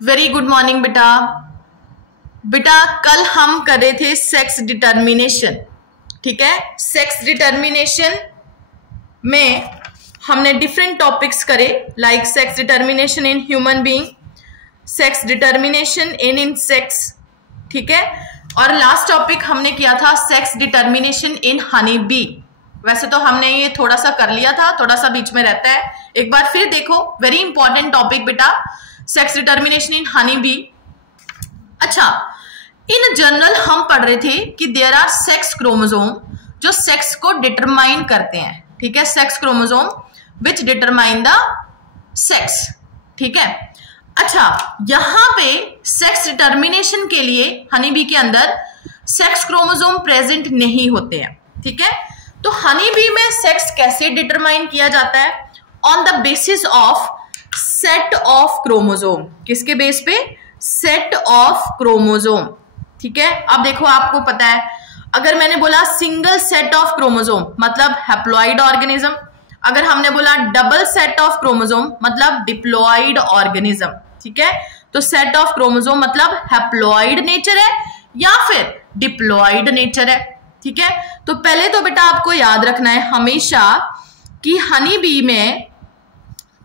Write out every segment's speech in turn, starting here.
Very good morning बेटा। बेटा कल हम कर रहे थे सेक्स डिटर्मिनेशन, ठीक है। सेक्स डिटर्मिनेशन में हमने डिफरेंट टॉपिक्स करे, like sex determination in human being, sex determination in insects, ठीक है। और लास्ट टॉपिक हमने किया था sex determination in honey B. वैसे तो हमने ये थोड़ा सा कर लिया था, थोड़ा सा बीच में रहता है, एक बार फिर देखो। वेरी इंपॉर्टेंट टॉपिक बेटा, sex determination in honey B. अच्छा, इन जनरल हम पढ़ रहे थे कि देयर आर सेक्स क्रोमोसोम जो सेक्स को डिटरमाइन करते हैं, ठीक है। Sex chromosome which determine the sex, ठीक है। अच्छा, यहां पे सेक्स डिटर्मिनेशन के लिए हनी बी के अंदर सेक्स क्रोमोसोम प्रेजेंट नहीं होते हैं, ठीक है। तो हनी बी में सेक्स कैसे डिटरमाइन किया जाता है? On the basis of set of chromosome. किसके बेस पे? सेट ऑफ क्रोमोसोम, ठीक है। अब देखो, आपको पता है अगर मैंने बोला सिंगल सेट ऑफ क्रोमोसोम मतलब हैप्लॉइड ऑर्गेनिज्म, अगर हमने बोला डबल सेट ऑफ क्रोमोसोम मतलब डिप्लॉइड ऑर्गेनिज्म, ठीक है। तो सेट ऑफ क्रोमोसोम मतलब हैप्लॉइड नेचर है या फिर डिप्लॉइड नेचर है, ठीक है। तो पहले तो बेटा आपको याद रखना है हमेशा कि हनी बी में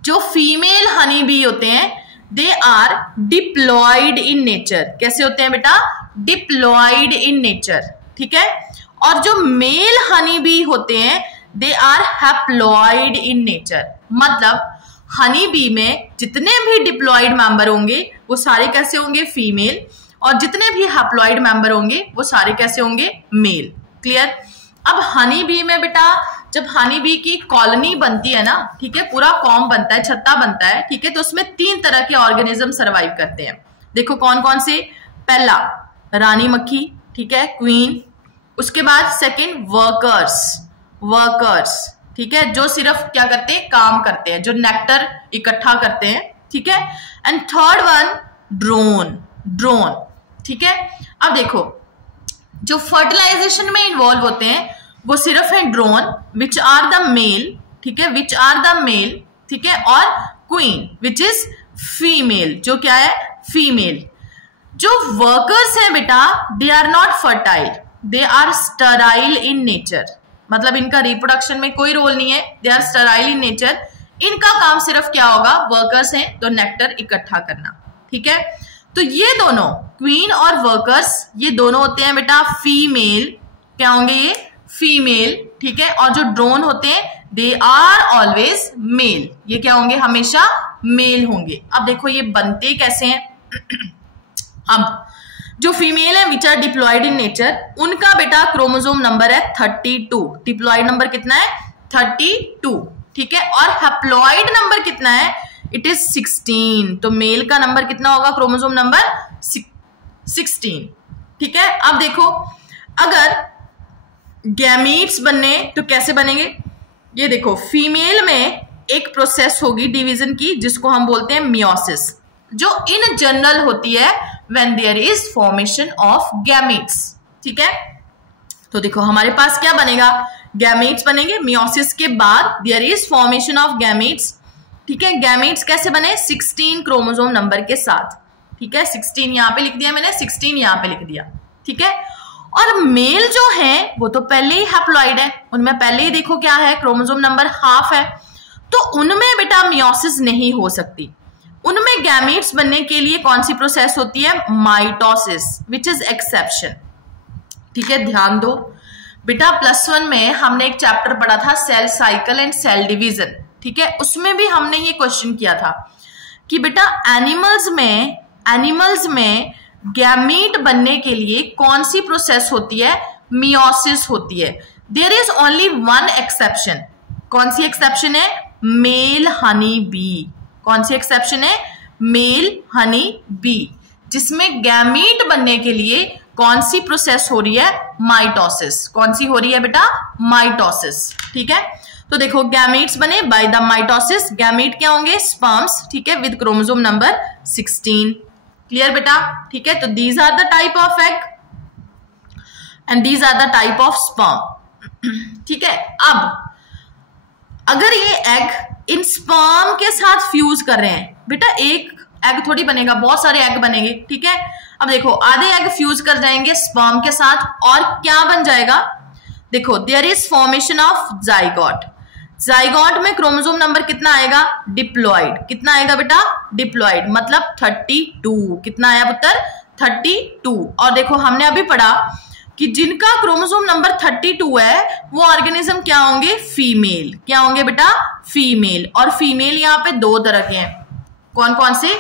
जो फीमेल हनी बी होते हैं they are diploid in nature. कैसे होते हैं बेटा? डिप्लॉइड इन नेचर, ठीक है। और जो मेल हनी बी होते हैं they are haploid in nature. मतलब हनी बी में जितने भी डिप्लॉइड मेंबर होंगे वो सारे कैसे होंगे? फीमेल। और जितने भी हैप्लॉइड मेंबर होंगे वो सारे कैसे होंगे? मेल। क्लियर? अब हनी बी में बेटा जब हनी बी की कॉलोनी बनती है ना, ठीक है, पूरा कॉम्ब बनता है, छत्ता बनता है, ठीक है, तो उसमें 3 तरह के ऑर्गेनिज्म सर्वाइव करते हैं। देखो कौन कौन से? पहला रानी मक्खी, ठीक है, क्वीन। उसके बाद सेकंड वर्कर्स, ठीक है, जो सिर्फ क्या करते हैं? काम करते हैं, जो नेक्टर इकट्ठा करते हैं, ठीक है। एंड थर्ड वन ड्रोन, ठीक है। अब देखो जो फर्टिलाइजेशन में इन्वॉल्व होते हैं वो सिर्फ है drone which are the male, ठीक है, विच आर द मेल, ठीक है, और क्वीन विच इज फीमेल, जो क्या है? फीमेल। जो वर्कर्स है बेटा they are not fertile, they are sterile in nature. मतलब इनका रिप्रोडक्शन में कोई रोल नहीं है, they are sterile in nature. इनका काम सिर्फ क्या होगा? वर्कर्स हैं तो नेक्टर इकट्ठा करना, ठीक है। तो ये दोनों क्वीन और वर्कर्स ये दोनों होते हैं बेटा फीमेल। क्या होंगे ये? फीमेल, ठीक है। और जो ड्रोन होते हैं दे आर ऑलवेज मेल, ये क्या होंगे? हमेशा मेल होंगे। अब देखो ये बनते कैसे हैं। अब जो फीमेल है which are diploid in nature, उनका बेटा क्रोमोसोम नंबर है 32। डिप्लॉइड नंबर कितना है? 32, ठीक है। और हैप्लॉइड नंबर कितना है? It is 16। तो मेल का नंबर कितना होगा? क्रोमोसोम नंबर 16, ठीक है। अब देखो अगर गैमीट्स बनने तो कैसे बनेंगे? ये देखो फीमेल में एक प्रोसेस होगी डिवीजन की जिसको हम बोलते हैं मियोसिस, जो इन जनरल होती है when there is formation of gametes, ठीक है। तो देखो हमारे पास क्या बनेगा? गैमीट्स बनेंगे। मियोसिस के बाद there is formation of gametes, ठीक है। गैमीट्स कैसे बने? 16 क्रोमोसोम नंबर के साथ, ठीक है। 16 यहां पे लिख दिया मैंने, 16 यहां पे लिख दिया, ठीक है। और मेल जो है वो तो पहले ही हैप्लॉइड है, उनमें पहले ही देखो क्या है? क्रोमोसोम नंबर हाफ है, तो उनमें बेटा मियोसिस नहीं हो सकती। उनमें गैमीट्स बनने के लिए कौन सी प्रोसेस होती है? माइटोसिस, विच इज एक्सेप्शन, ठीक है। ध्यान दो बेटा, +1 में हमने एक चैप्टर पढ़ा था cell cycle and cell division, ठीक है। उसमें भी हमने ये क्वेश्चन किया था कि बेटा एनिमल्स में गैमीट बनने के लिए कौन सी प्रोसेस होती है? मियोसिस होती है। There is only one exception. कौन सी एक्सेप्शन है? Male honey bee. कौन सी एक्सेप्शन है? मेल हनी बी, जिसमें गैमीट बनने के लिए कौन सी प्रोसेस हो रही है? माइटोसिस। कौन सी हो रही है बेटा? माइटोसिस, ठीक है। तो देखो गैमीट्स बने बाय द माइटोसिस। गैमीट क्या होंगे? स्पर्म्स, ठीक है, विद क्रोमोसोम नंबर 16। क्लियर बेटा? ठीक है। तो these are the type of egg and these are the type of sperm, ठीक है। अब अगर ये एग इन स्पर्म के साथ फ्यूज कर रहे हैं बेटा, एक एग थोड़ी बनेगा, बहुत सारे एग बनेंगे, ठीक है। अब देखो आधे एग फ्यूज कर जाएंगे स्पर्म के साथ और क्या बन जाएगा, देखो there is formation of zygote. Zygote में क्रोमोसोम नंबर कितना आएगा, डिप्लॉइड। कितना आएगा बेटा, डिप्लॉइड, मतलब 32। कितना आया पुत्र, 32। और देखो हमने अभी पढ़ा कि जिनका क्रोमोसोम नंबर 32 है वो ऑर्गेनिज्म क्या होंगे, फीमेल। क्या होंगे बेटा, फीमेल। और फीमेल यहाँ पे दो तरह के हैं, कौन कौन से,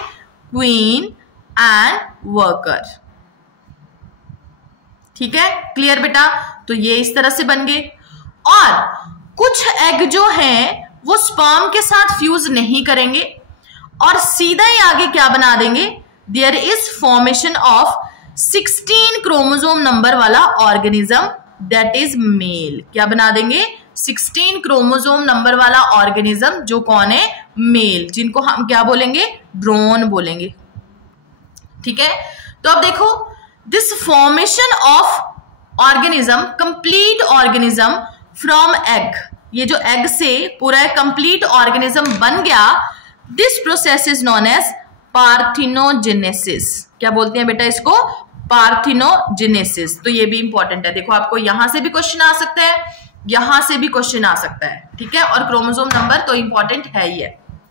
क्वीन एंड वर्कर, ठीक है, क्लियर बेटा। तो ये इस तरह से बन गए। और कुछ एग जो हैं वो स्पर्म के साथ फ्यूज नहीं करेंगे और सीधा ही आगे क्या बना देंगे, there is formation of 16 chromosome number वाला ऑर्गेनिज्म दैट इज मेल। क्या बना देंगे, 16 क्रोमोसोम नंबर वाला ऑर्गेनिज्म, जो कौन है, मेल, जिनको हम क्या बोलेंगे, ड्रोन बोलेंगे, ठीक है। तो अब देखो this formation of organism, complete organism from egg, ये जो एग से पूरा कंप्लीट ऑर्गेनिज्म बन गया, this process is known as parthenogenesis. क्या बोलते हैं बेटा इसको, पार्थिनोजेनेसिस। तो ये भी इंपॉर्टेंट है, देखो आपको यहां से भी क्वेश्चन आ सकता है, यहां से भी क्वेश्चन आ सकता है, ठीक है। और क्रोमोसोम नंबर तो इंपॉर्टेंट है ही है,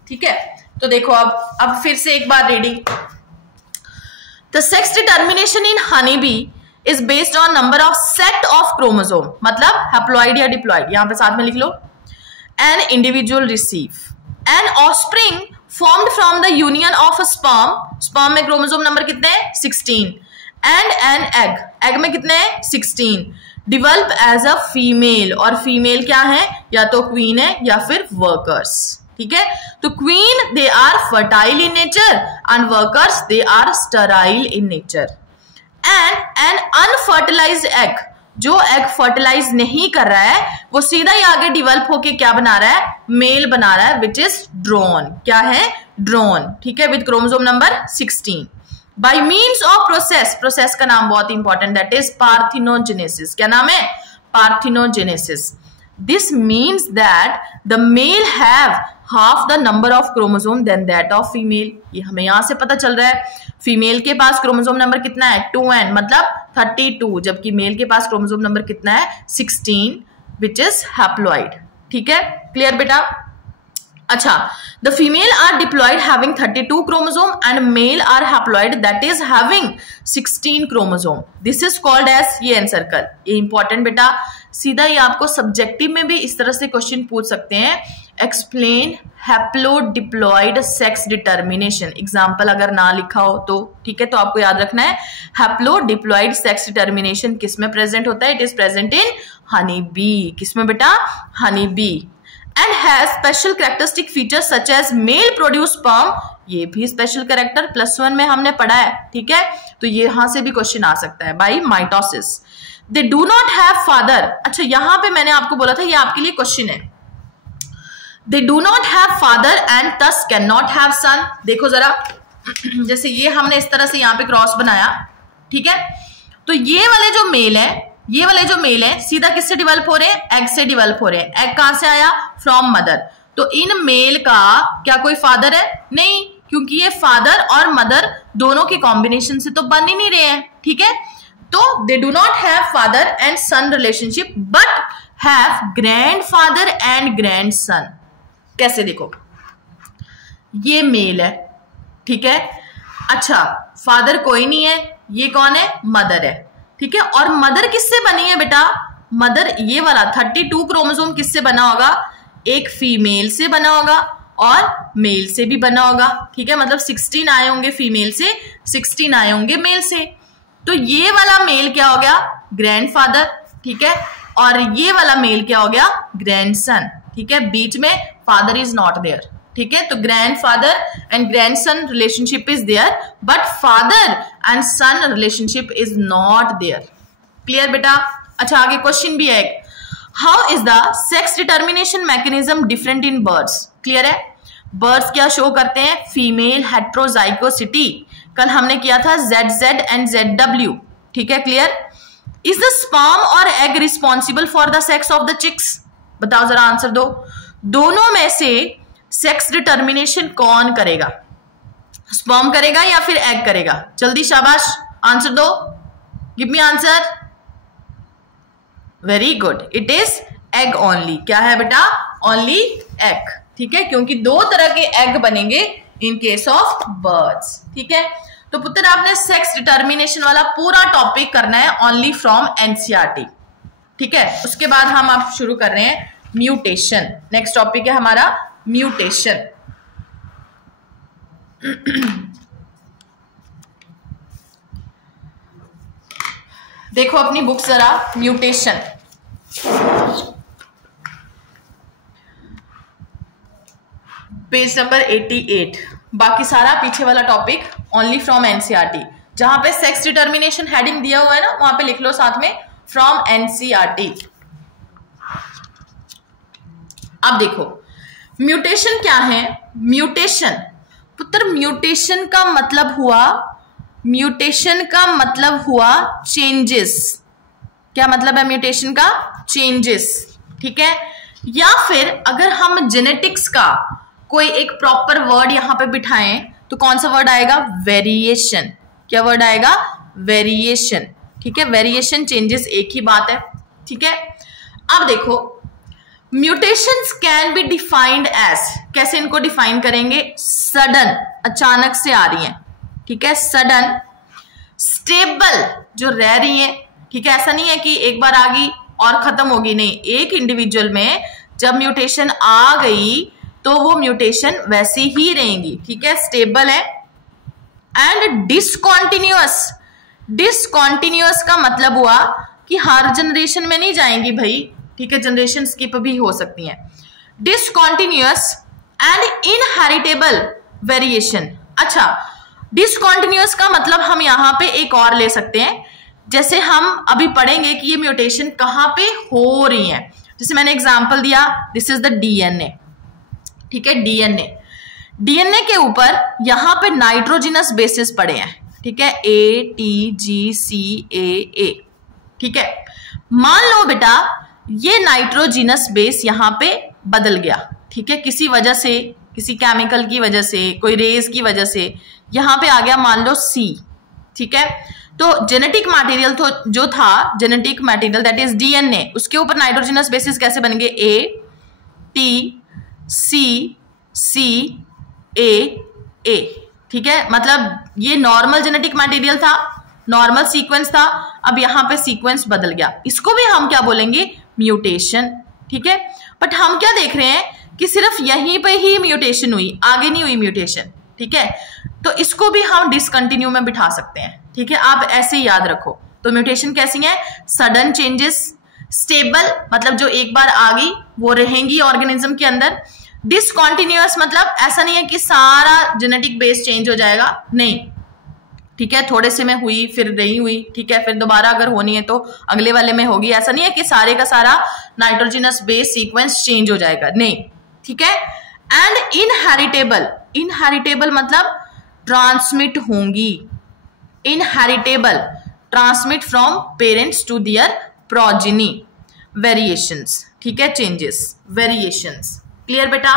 ठीक है। तो देखो अब फिर से एक बार reading, the sex determination in honey bee is based on number of set of chromosome, मतलब हैप्लॉइड या डिप्लॉइड, यहां पे साथ में लिख लो, an individual receive an offspring formed from the union of a sperm में क्रोमोसोम नंबर कितने हैं, 16, and an egg में कितने हैं, 16, develop as a female, और फीमेल क्या है, या तो क्वीन है या फिर वर्कर्स, ठीक है। तो queen they are fertile in nature and workers they are sterile in nature, and an unfertilised egg, जो एग फर्टिलाइज नहीं कर रहा है वो सीधा ही आगे डिवेल्प होके क्या बना रहा है, मेल बना रहा है, विच इज ड्रोन। क्या है, ड्रोन, ठीक है, with chromosome number 16 bye means of process, process का नाम बहुत इंपॉर्टेंट, दैट इज पार्थिनोजेनेसिस। क्या नाम है, parthenogenesis. This means that the male have half the number of chromosome than that of female. ये हमें यहां से पता चल रहा है, फीमेल के पास क्रोमोसोम नंबर कितना है, 2n, मतलब 32, जबकि मेल के पास क्रोमोसोम नंबर कितना है, 16, विच इज हैप्लॉइड, ठीक है, क्लियर बेटा। अच्छा, the female are diploid having 32 chromosome and male are haploid that is having 16 chromosome, this is called as, ये एनसर्कल, ये इंपॉर्टेंट बेटा, सीधा ही आपको सब्जेक्टिव में भी इस तरह से क्वेश्चन पूछ सकते हैं, एक्सप्लेन हैप्लोडिप्लॉइड सेक्स डिटर्मिनेशन, एग्जाम्पल अगर ना लिखा हो तो, ठीक है। तो आपको याद रखना है हैप्लोडिप्लॉइड सेक्स डिटर्मिनेशन किस में प्रेजेंट होता है, it is present in honey bee, किसमें बेटा, honey bee, and has special characteristic features such as male produce sperm, ये भी स्पेशल कैरेक्टर +1 में हमने पढ़ा है, ठीक है। तो ये यहां से भी क्वेश्चन आ सकता है, by mitosis. They do not have father, अच्छा यहां पे मैंने आपको बोला था ये आपके लिए क्वेश्चन है, they do not have father and thus can not have son. देखो जरा, जैसे ये हमने इस तरह से यहाँ पे क्रॉस बनाया, ठीक है। तो ये वाले जो मेल है, ये वाले जो मेल है सीधा किससे डिवेल्प हो रहे हैं, एग से डिवेल्प हो रहे हैं। एग कहां से आया, फ्रॉम मदर। तो इन मेल का क्या कोई फादर है, नहीं, क्योंकि ये फादर और मदर दोनों के कॉम्बिनेशन से तो बन ही नहीं रहे हैं, ठीक है। तो दे do not have father and son relationship but have grandfather and grandson. कैसे, देखो ये मेल है, ठीक है, अच्छा फादर कोई नहीं है, ये कौन है, मदर है, ठीक है। और मदर किससे बनी है बेटा, मदर ये वाला 32 क्रोमोसोम किससे बना होगा, एक फीमेल से बना होगा और मेल से भी बना होगा, ठीक है। मतलब 16 आए होंगे फीमेल से, 16 आए होंगे मेल से। तो ये वाला मेल क्या हो गया, ग्रैंडफादर, ठीक है, और ये वाला मेल क्या हो गया, ग्रैंडसन, ठीक है। बीच में फादर इज नॉट देयर, ठीक है। तो grandfather and grandson relationship is there but father and son relationship is not there, clear बेटा। अच्छा, आगे क्वेश्चन भी है, how is the sex determination mechanism different in birds, clear है। बर्ड्स क्या शो करते हैं, फीमेल हेट्रोजाइगोसिटी, कल हमने किया था ZZ एंड ZW, ठीक है, clear. Is the sperm or egg responsible for the sex of the chicks, बताओ जरा आंसर दो, दोनों में से सेक्स डिटर्मिनेशन कौन करेगा, स्पर्म करेगा या फिर एग करेगा? जल्दी शाबाश आंसर दो, give me answer. Very good, it is egg only. क्या है बेटा? Only egg. ठीक है, क्योंकि दो तरह के एग बनेंगे इन केस ऑफ बर्ड्स। ठीक है, तो पुत्र आपने सेक्स डिटर्मिनेशन वाला पूरा टॉपिक करना है ओनली फ्रॉम एनसीईआरटी। ठीक है, उसके बाद हम आप शुरू कर रहे हैं म्यूटेशन। नेक्स्ट टॉपिक है हमारा म्यूटेशन। देखो अपनी बुक जरा, म्यूटेशन। Page number 88। बाकी सारा पीछे वाला टॉपिक ओनली फ्रॉम एनसीईआरटी। जहां पे सेक्स डिटर्मिनेशन हेडिंग दिया हुआ है ना, वहां पे लिख लो साथ में फ्रॉम एनसीईआरटी। अब देखो म्यूटेशन क्या है। म्यूटेशन पुत्र, म्यूटेशन का मतलब हुआ, म्यूटेशन का मतलब हुआ चेंजेस। क्या मतलब है म्यूटेशन का? चेंजेस। ठीक है, या फिर अगर हम जेनेटिक्स का कोई एक प्रॉपर वर्ड यहां पे बिठाएं तो कौन सा वर्ड आएगा? वेरिएशन। क्या वर्ड आएगा? वेरिएशन। ठीक है, वेरिएशन चेंजेस एक ही बात है। ठीक है, अब देखो mutations can be defined as, कैसे इनको डिफाइन करेंगे? सडन, अचानक से आ रही हैं। ठीक है, सडन, स्टेबल, जो रह रही हैं। ठीक है, ऐसा नहीं है कि एक बार आ गई और खत्म होगी, नहीं, एक इंडिविजुअल में जब म्यूटेशन आ गई तो वो म्यूटेशन वैसी ही रहेंगी। ठीक है, स्टेबल है। And discontinuous. डिसकॉन्टिन्यूअस का मतलब हुआ कि हर जनरेशन में नहीं जाएंगी भाई। ठीक है, जनरेशन स्किप भी हो सकती हैं। Discontinuous and inheritable variation. अच्छा, डिसकॉन्टिन्यूअस का मतलब हम यहां पे एक और ले सकते हैं, जैसे हम अभी पढ़ेंगे कि ये म्यूटेशन कहां पे हो रही है। जैसे मैंने एग्जांपल दिया, दिस इज द डीएनए। ठीक है, डीएनए, डीएनए के ऊपर यहां पे नाइट्रोजिनस बेसिस पड़े हैं। ठीक है, ATGCAA। ठीक है, मान लो बेटा ये नाइट्रोजिनस बेस यहां पे बदल गया। ठीक है, किसी वजह से, किसी केमिकल की वजह से, कोई रेज की वजह से यहां पे आ गया मान लो C। ठीक है, तो जेनेटिक मटेरियल तो जो था, genetic material that is DNA, उसके ऊपर नाइट्रोजिनस बेसिस कैसे बनेंगे? ATCCAA। ठीक है, मतलब ये नॉर्मल जेनेटिक मटेरियल था, नॉर्मल सीक्वेंस था, अब यहां पे सीक्वेंस बदल गया। इसको भी हम क्या बोलेंगे? म्यूटेशन। ठीक है, बट हम क्या देख रहे हैं कि सिर्फ यहीं पे ही म्यूटेशन हुई, आगे नहीं हुई म्यूटेशन। ठीक है, तो इसको भी हम डिसकंटिन्यू में बिठा सकते हैं। ठीक है, आप ऐसे ही याद रखो। तो म्यूटेशन कैसी है? सडन चेंजेस, स्टेबल मतलब जो एक बार आ गई वो रहेंगी ऑर्गेनिज्म के अंदर। डिसकॉन्टिन्यूअस मतलब ऐसा नहीं है कि सारा जेनेटिक बेस चेंज हो जाएगा, नहीं। ठीक है, थोड़े से में हुई फिर नहीं हुई। ठीक है, फिर दोबारा अगर होनी है तो अगले वाले में होगी। ऐसा नहीं है कि सारे का सारा नाइट्रोजिनस बेस सीक्वेंस चेंज हो जाएगा, नहीं। ठीक है, एंड इनहेरिटेबल, इनहेरिटेबल मतलब ट्रांसमिट होंगी। Inheritable, transmit from parents to their progeny. Variations, ठीक है, चेंजेस, वेरिएशंस। क्लियर बेटा?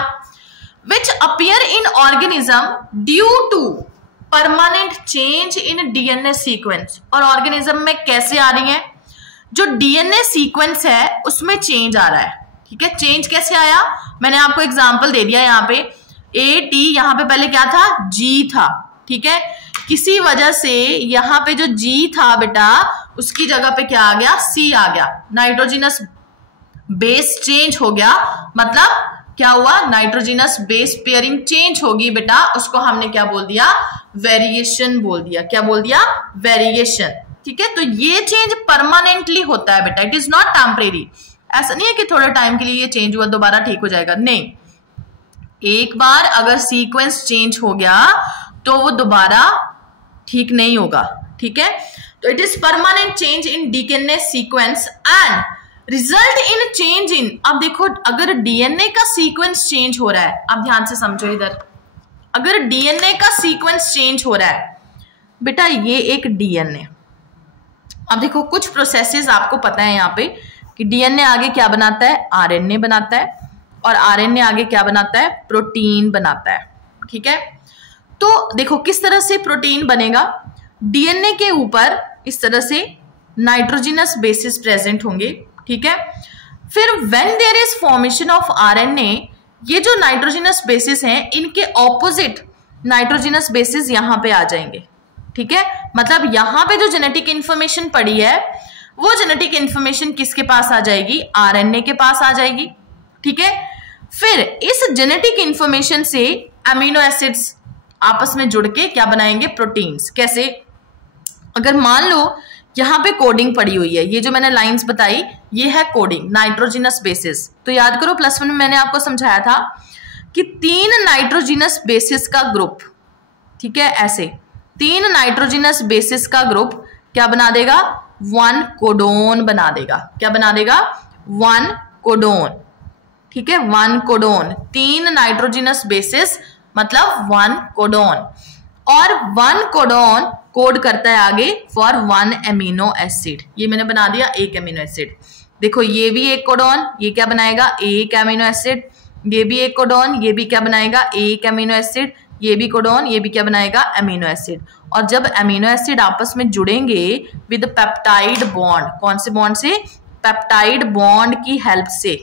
Which appear in organism due to permanent change in DNA sequence. और ऑर्गेनिज्म में कैसे आ रही है? जो डीएनए सीक्वेंस है उसमें चेंज आ रहा है। ठीक है, चेंज कैसे आया? मैंने आपको एग्जांपल दे दिया। यहाँ पे AT, यहाँ पे पहले क्या था? G था। ठीक है, किसी वजह से यहाँ पे जो G था बेटा, उसकी जगह पे क्या आ गया? C आ गया। नाइट्रोजिनस बेस चेंज हो गया, मतलब क्या हुआ? नाइट्रोजिनस बेस पेयरिंग चेंज होगी बेटा, उसको हमने क्या बोल दिया? वेरिएशन बोल दिया। क्या बोल दिया? वेरिएशन। ठीक है, तो ये चेंज परमानेंटली होता है बेटा, इट इज नॉट टेम्परेरी। ऐसा नहीं है कि थोड़े टाइम के लिए ये चेंज हुआ दोबारा ठीक हो जाएगा, नहीं। एक बार अगर सीक्वेंस चेंज हो गया तो वो दोबारा ठीक नहीं होगा। ठीक है, तो it is permanent change in DNA sequence and result in change in. अब देखो, अगर डीएनए का सीक्वेंस चेंज हो रहा है, अब ध्यान से समझो इधर, अगर डीएनए का सीक्वेंस चेंज हो रहा है बेटा, ये एक डीएनए, अब देखो कुछ प्रोसेसेस आपको पता है यहाँ पे कि डीएनए आगे क्या बनाता है? आरएनए बनाता है, और आरएनए आगे क्या बनाता है? प्रोटीन बनाता है। ठीक है, तो देखो किस तरह से प्रोटीन बनेगा, डीएनए के ऊपर इस तरह से नाइट्रोजिनस बेसिस प्रेजेंट होंगे, ठीक है। फिर when there is formation of RNA, ये जो नाइट्रोजिनस बेसिस हैं इनके ऑपोजिट नाइट्रोजिनस बेसिस यहां पे आ जाएंगे, ठीक है। मतलब यहां पे जो जेनेटिक इंफॉर्मेशन पड़ी है वो जेनेटिक इंफॉर्मेशन किसके पास आ जाएगी, आरएनए के पास आ जाएगी, ठीक है। फिर इस जेनेटिक इंफॉर्मेशन से अमीनो एसिड्स आपस में जुड़ के क्या बनाएंगे, प्रोटीन्स। कैसे, अगर मान लो यहां पे कोडिंग पड़ी हुई है, ये जो मैंने लाइंस बताई ये है कोडिंग, नाइट्रोजिनस बेसिस। तो याद करो +1 में मैंने आपको समझाया था कि 3 नाइट्रोजिनस बेसिस का ग्रुप, ठीक है, ऐसे 3 नाइट्रोजिनस बेसिस का ग्रुप क्या बना देगा, 1 कोडोन बना देगा। क्या बना देगा, 1 कोडोन, ठीक है, 1 कोडोन। 3 नाइट्रोजिनस बेसिस मतलब 1 कोडोन, और 1 कोडोन कोड करता है आगे फॉर 1 एमिनो एसिड। ये मैंने बना दिया एक एमिनो एसिड। देखो ये भी एक कोडोन, ये क्या बनाएगा, एक एमिनो एसिड। ये भी एक कोडोन, ये भी क्या बनाएगा, एक एमिनो एसिड। ये भी कोडोन, ये भी क्या बनाएगा, एमिनो एसिड। और जब एमिनो एसिड आपस में जुड़ेंगे विद पेप्टाइड बॉन्ड, कौन से बॉन्ड से, पेप्टाइड बॉन्ड की हेल्प से,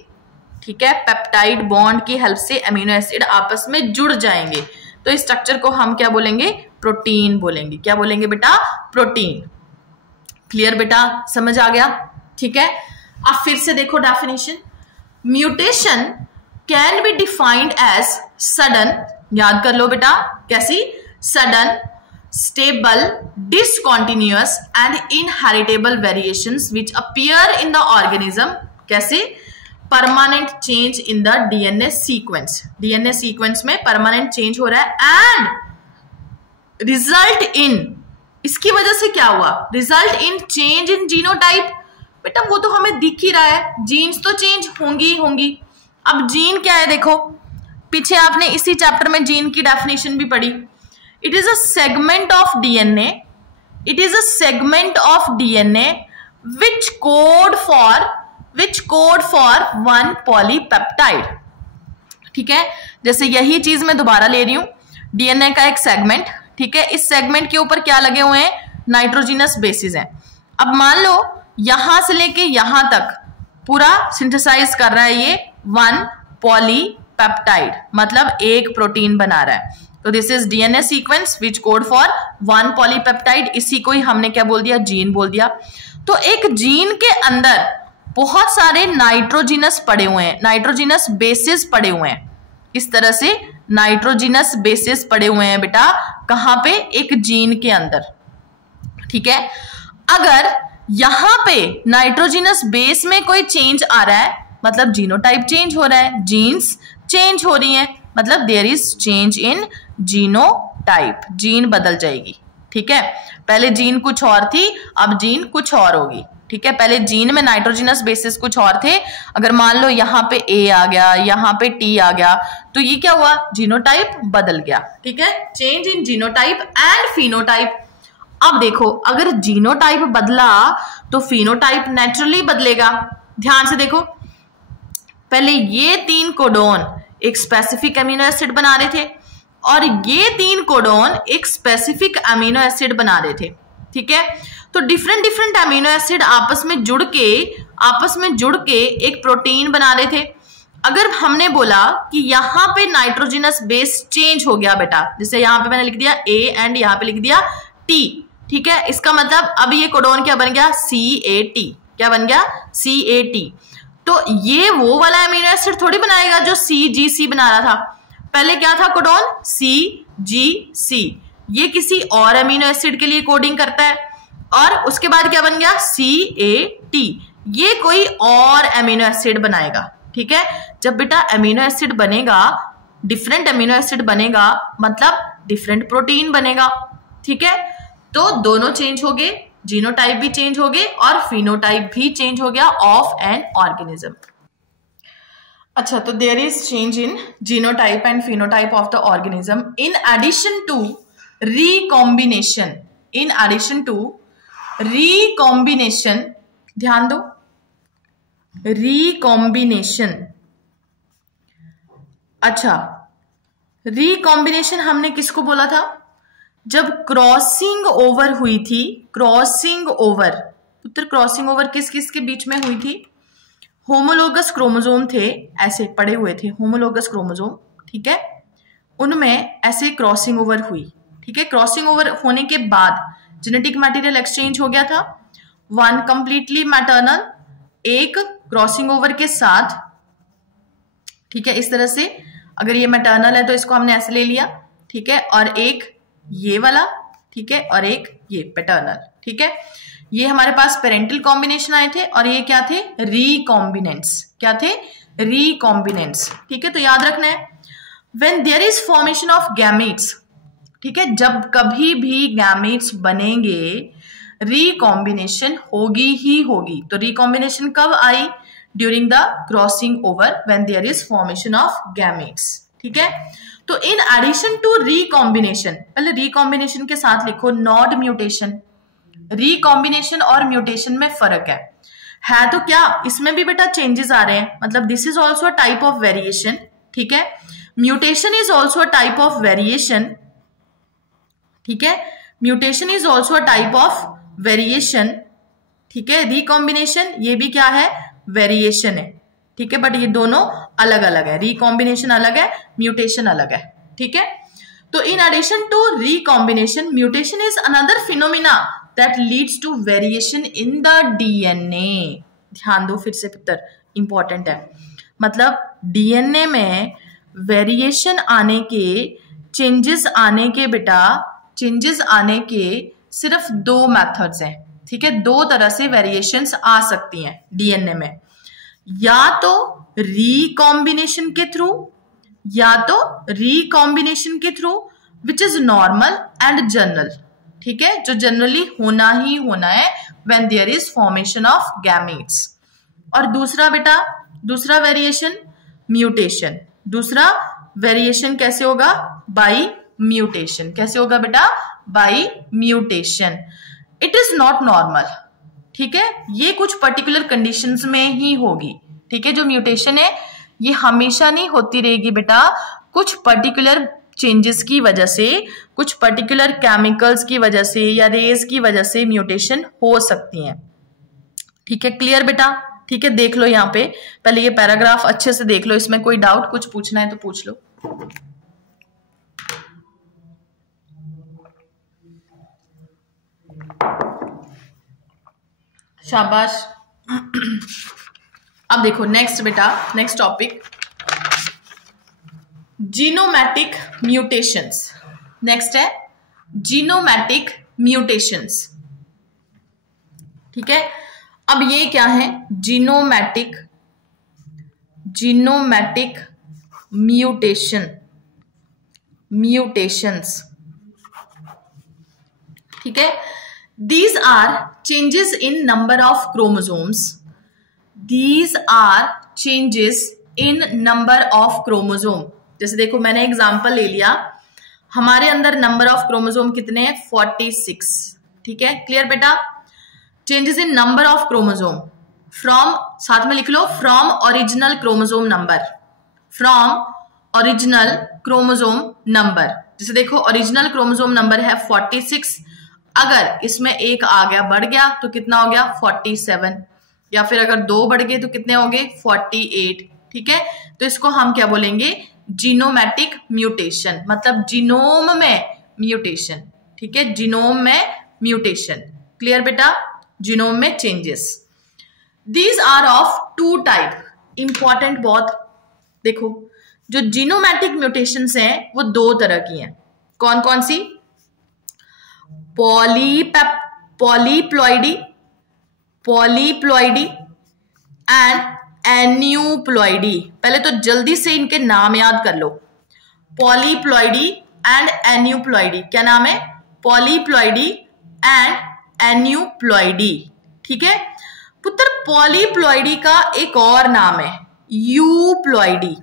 ठीक है, पेप्टाइड बॉन्ड की हेल्प से एमिनो एसिड आपस में जुड़ जाएंगे। तो इस स्ट्रक्चर को हम क्या बोलेंगे, प्रोटीन बोलेंगे। क्या बोलेंगे बेटा, प्रोटीन। क्लियर बेटा, समझ आ गया, ठीक है। अब फिर से देखो definition, mutation can be defined as sudden, याद कर लो बेटा, कैसी, sudden, stable, discontinuous and inheritable variations which appear in the organism. कैसे, permanent change in the DNA sequence, DNA sequence में परमानेंट चेंज हो रहा है, एंड रिजल्ट इन, इसकी वजह से क्या हुआ, result in change in genotype. बेटा वो तो हमें दिख ही रहा है, जीन्स तो चेंज होंगी ही होंगी। अब जीन क्या है, देखो पीछे आपने इसी चैप्टर में जीन की डेफिनेशन भी पढ़ी। It is a segment of DNA, it is a segment of DNA which code for 1 polypeptide, ठीक है। जैसे यही चीज मैं दोबारा ले रही हूं, डीएनए का एक सेगमेंट, ठीक है, इस सेगमेंट के ऊपर क्या लगे हुए हैं, नाइट्रोजिनस बेसिस हैं। अब मान लो यहां से लेके यहां तक पूरा सिंथेसाइज कर रहा है ये 1 पॉलीपेप्टाइड, मतलब एक प्रोटीन बना रहा है। तो this is DNA sequence which code for 1 polypeptide, इसी को ही हमने क्या बोल दिया, जीन बोल दिया। तो एक जीन के अंदर बहुत सारे नाइट्रोजिनस पड़े हुए हैं, नाइट्रोजिनस बेसिस पड़े हुए हैं, इस तरह से नाइट्रोजिनस बेसिस पड़े हुए हैं बेटा, कहां पे, एक जीन के अंदर, ठीक है। अगर यहां पे नाइट्रोजिनस बेस में कोई चेंज आ रहा है मतलब जीनोटाइप चेंज हो रहा है, जीन्स चेंज हो रही हैं, मतलब there is change in genotype, gene बदल जाएगी, ठीक है। पहले जीन कुछ और थी, अब जीन कुछ और होगी, ठीक है। पहले जीन में नाइट्रोजिनस बेसिस कुछ और थे, अगर मान लो यहाँ पे ए आ गया, यहाँ पे टी आ गया, तो ये क्या हुआ, जीनोटाइप बदल गया, ठीक है। Change in genotype and phenotype. अब देखो अगर जीनोटाइप बदला तो फिनोटाइप नेचुरली बदलेगा। ध्यान से देखो, पहले ये 3 कोडोन एक स्पेसिफिक अमीनो एसिड बना रहे थे और ये 3 कोडोन एक स्पेसिफिक अमीनो एसिड बना रहे थे, ठीक है। तो डिफरेंट अमीनो एसिड आपस में जुड़ के एक प्रोटीन बना रहे थे। अगर हमने बोला कि यहाँ पे नाइट्रोजिनस बेस चेंज हो गया बेटा, जैसे यहाँ पे मैंने लिख दिया ए एंड यहाँ पे लिख दिया टी, ठीक है, इसका मतलब अब ये कोडोन क्या बन गया, CAT, क्या बन गया, CAT। तो ये वो वाला अमीनो एसिड थोड़ी बनाएगा जो CGC बना रहा था, पहले क्या था कोडोन, CGC, ये किसी और अमीनो एसिड के लिए कोडिंग करता है, और उसके बाद क्या बन गया, CAT, ये कोई और अमीनो एसिड बनाएगा, ठीक है। जब बेटा अमीनो एसिड बनेगा, डिफरेंट अमीनो एसिड बनेगा, मतलब डिफरेंट प्रोटीन बनेगा, ठीक है। तो दोनों चेंज हो गए, जीनोटाइप भी चेंज हो गए और फिनोटाइप भी चेंज हो गया ऑफ एन ऑर्गेनिज्म। अच्छा, तो there is change in genotype and phenotype of the organism in addition to recombination, in addition to recombination, ध्यान दो, रिकॉम्बिनेशन। अच्छा, रिकॉम्बिनेशन हमने किसको बोला था? जब क्रॉसिंग ओवर हुई थी, क्रॉसिंग ओवर, पुत्र क्रॉसिंग ओवर किस किस के बीच में हुई थी? होमोलोगस क्रोमोसोम थे, ऐसे पड़े हुए थे होमोलोगस क्रोमोसोम, ठीक है, उनमें ऐसे क्रॉसिंग ओवर हुई, ठीक है। क्रॉसिंग ओवर होने के बाद जेनेटिक मटेरियल एक्सचेंज हो गया था, वन कंप्लीटली मैटर्नल, एक क्रॉसिंग ओवर के साथ, ठीक है, इस तरह से। अगर ये मैटर्नल है तो इसको हमने ऐसे ले लिया, ठीक है, और एक ये वाला, ठीक है, और एक ये पैटर्नल, ठीक है। ये हमारे पास पेरेंटल कॉम्बिनेशन आए थे और ये क्या थे? रिकॉम्बिनेंट्स। क्या थे? रिकॉम्बिनेंट्स, ठीक है। तो याद रखना है, when there is formation of gametes, ठीक है, जब कभी भी गैमेट्स बनेंगे रिकॉम्बिनेशन होगी ही होगी। तो रिकॉम्बिनेशन कब आई? During the crossing over, when there is formation of gametes, ठीक है। तो इन एडिशन टू रिकॉम्बिनेशन, पहले रिकॉम्बिनेशन के साथ लिखो नॉट म्यूटेशन। रिकॉम्बिनेशन और म्यूटेशन में फर्क है तो क्या इसमें भी बेटा चेंजेस आ रहे हैं, मतलब this is also a type of variation, ठीक है। Mutation is also a type of variation, ठीक है, mutation is also a type of variation, ठीक है। रिकॉम्बिनेशन ये भी क्या है? वेरिएशन है, ठीक है, बट ये दोनों अलग अलग है, रिकॉम्बिनेशन अलग है, म्यूटेशन अलग है, ठीक है। तो in addition to recombination, mutation is another phenomena that leads to variation in the DNA. ध्यान दो फिर से पुत्र, इंपॉर्टेंट है, मतलब डीएनए में वेरिएशन आने के, चेंजेस आने के बेटा, चेंजेस आने के सिर्फ दो मेथड्स हैं, ठीक है। दो तरह से वेरिएशंस आ सकती हैं डीएनए में, या तो रिकॉम्बिनेशन के थ्रू, या तो रिकॉम्बिनेशन के through which is normal and general, ठीक है, जो जनरली होना ही होना है when there is formation of gametes. और दूसरा बेटा, दूसरा वेरिएशन म्यूटेशन। दूसरा वेरिएशन कैसे होगा? By mutation. कैसे होगा बेटा? By mutation. It is not normal, ठीक है, ये कुछ पर्टिकुलर कंडीशंस में ही होगी, ठीक है। जो म्यूटेशन है ये हमेशा नहीं होती रहेगी बेटा, कुछ पर्टिकुलर चेंजेस की वजह से, कुछ पर्टिकुलर केमिकल्स की वजह से या रेज की वजह से म्यूटेशन हो सकती है, ठीक है। क्लियर बेटा? ठीक है, देख लो यहाँ पे, पहले ये पैराग्राफ अच्छे से देख लो, इसमें कोई डाउट कुछ पूछना है तो पूछ लो। शाबाश। अब देखो नेक्स्ट बेटा, नेक्स्ट टॉपिक जीनोमैटिक म्यूटेशंस। नेक्स्ट है जीनोमैटिक म्यूटेशंस, ठीक है। अब ये क्या है? जीनोमैटिक, जीनोमैटिक म्यूटेशन, म्यूटेशंस, ठीक है। These are changes in number of chromosomes. These are changes in number of chromosome. जैसे देखो मैंने एग्जांपल ले लिया, हमारे अंदर नंबर ऑफ क्रोमोसोम कितने हैं? 46, ठीक है। क्लियर बेटा? Changes in number of chromosome from, साथ में लिख लो, from original chromosome number, from original chromosome number. जैसे देखो ओरिजिनल क्रोमोसोम नंबर है 46, अगर इसमें एक आ गया, बढ़ गया, तो कितना हो गया? 47, या फिर अगर दो बढ़ गए तो कितने हो गए? 48, ठीक है। तो इसको हम क्या बोलेंगे? जीनोमैटिक म्यूटेशन, मतलब जीनोम में म्यूटेशन, ठीक है, जीनोम में म्यूटेशन। क्लियर बेटा? जीनोम में changes. These are of two type, important बहुत, देखो जो जीनोमैटिक म्यूटेशंस हैं वो दो तरह की हैं। कौन कौन सी? Polyploidy, polyploidy and aneuploidy. पहले तो जल्दी से इनके नाम याद कर लो, पॉलीप्लॉइडी एंड एन्यूप्लॉइडी। क्या नाम है? पॉलीप्लॉइडी एंड एन्यूप्लॉइडी, ठीक है पुत्र। पॉलीप्लॉइडी का एक और नाम है यूप्लॉइडी,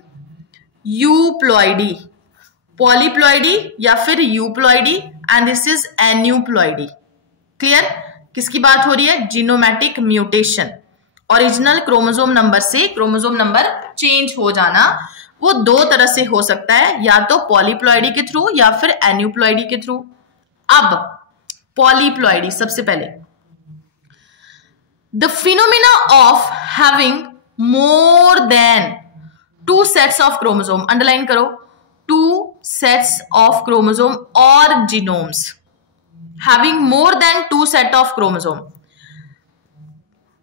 यूप्लॉइडी, पॉलीप्लॉइडी या फिर euploidy, and this is aneuploidy. Clear? किसकी बात हो रही है? Genomatic mutation, original chromosome number से क्रोमोसोम नंबर चेंज हो जाना, वो दो तरह से हो सकता है, या तो पॉलीप्लॉइडी के थ्रू या फिर एन्यूप्लॉइडी के थ्रू। अब पॉलीप्लॉइडी सबसे पहले, the phenomena of having more than 2 sets of chromosome, underline करो, 2 सेट्स ऑफ क्रोमोसोम और genomes, having more than 2 set of chromosome.